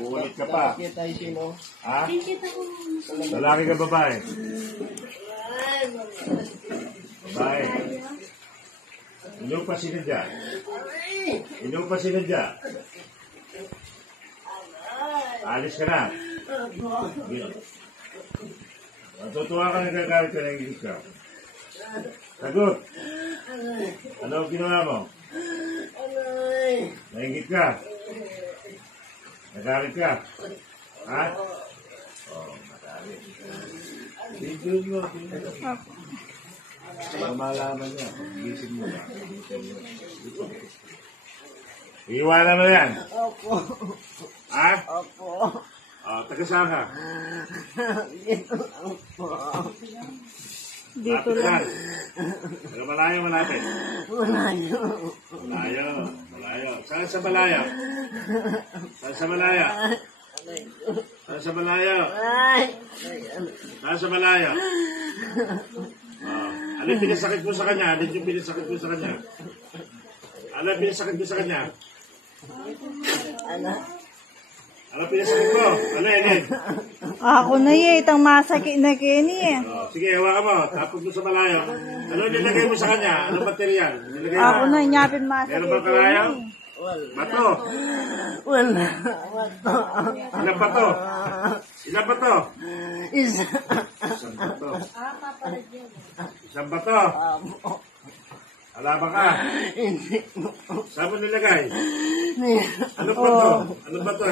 Uulit ka pa. Ha? Lalaki ka babae? Babae. Inom pa sinadya? Inom pa sinadya? Alis ka na? Matutuwa ka, nagagalit ka, nangigit ka. Sagot! Ano ang ginawa mo? Nangigit ka? Nagalit ka? Ha? Oo, magalit. Tigil mo. Para malaman niya. Gising mo na. Iiwanan mo yan? Opo. Ha? Opo. Taga saan ka? Dito lang po. Dito lang. Taga malayo, malapit? Malayo. Malayo. Malayo. Saan sa malayo? Saan sa malayo? Saan sa malayo? Saan sa malayo? Ano yung pinasakit mo sa kanya? Ano yung pinasakit mo sa kanya? Ano yung pinasakit mo sa kanya? Ano pinasakit mo? Ano yun? Ako na itang masakit na kini eh. Sige, hawakan mo. Tapos mo sa malayo. Ano nilagay mo sa kanya? Ano material? Ako na inyapin masakit. Meron bang kalayaw? Bato. Wala. Bato. Ilang bato? Ilang bato? Isa. Isang bato. Isang bato. Alaba ka? Hindi. Saan mo nilagay? Ano ba to? Ano ba to?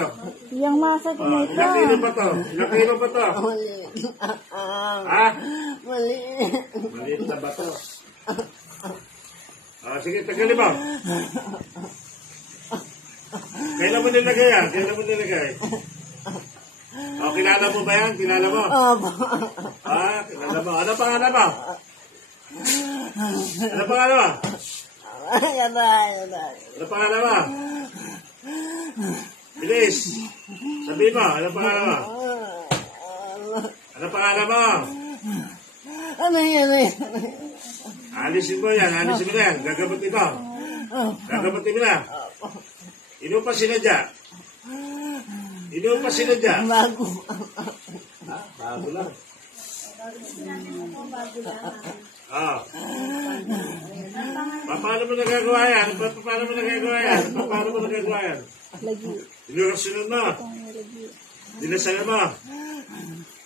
Yang masakit na ito. Ilang kilo ba to? Ilang kilo ba to? Maliit. Ha? Maliit. Maliit na bato. Sige, tagalin mo. Kailan mo nilagay yan? Kailan mo nilagay? Kilala mo ba yan? Kilala mo? Opo. Kilala mo. Ano pangalan mo? Ano pangalan mo? Ano pangalan mo? Bilis. Sabihin mo. Ano pangalan mo? Ano pangalan mo? Ano yan? Alisin mo yan. Alisin mo yan. Gagabutin mo. Gagabutin mo na. Inom pa sinadya. Inom pa sinadya. Bago. Bago lang. Paano mo nagagawa yan? Paano mo nagagawa yan? Paano mo nagagawa yan? Dinurasunod mo. Dinasayan mo.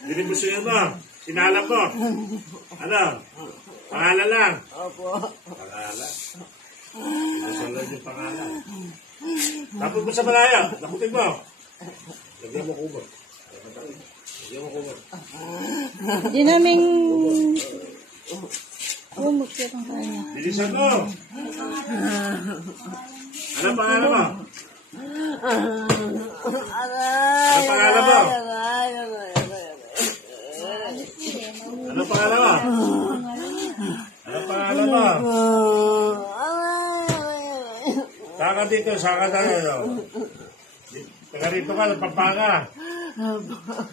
Dinibusuyan mo. Sinalam mo. Ano? Pangalan lang. Opo. Pangalan. Dinasalan yung pangalan. Tapos mo sa malaya. Takutin mo. Lagyan mo kumot. Lagyan mo kumot. Hindi naming kumot ka kang kanya. Bilisan mo. Ano pangalan mo? Ano pangalan mo? Ano pangalan mo? Ano pangalan mo? Saka dito, saka tayo. Taga rito ka, sa Pampanga.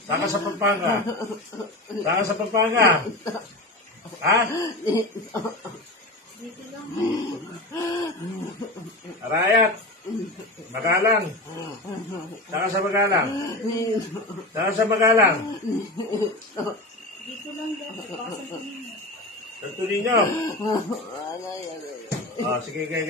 Saka sa Pampanga. Saka sa Pampanga. Ha? Arayat. Magalang. Saka sa Magalang. Saka sa Magalang. Santo Niño. Sige.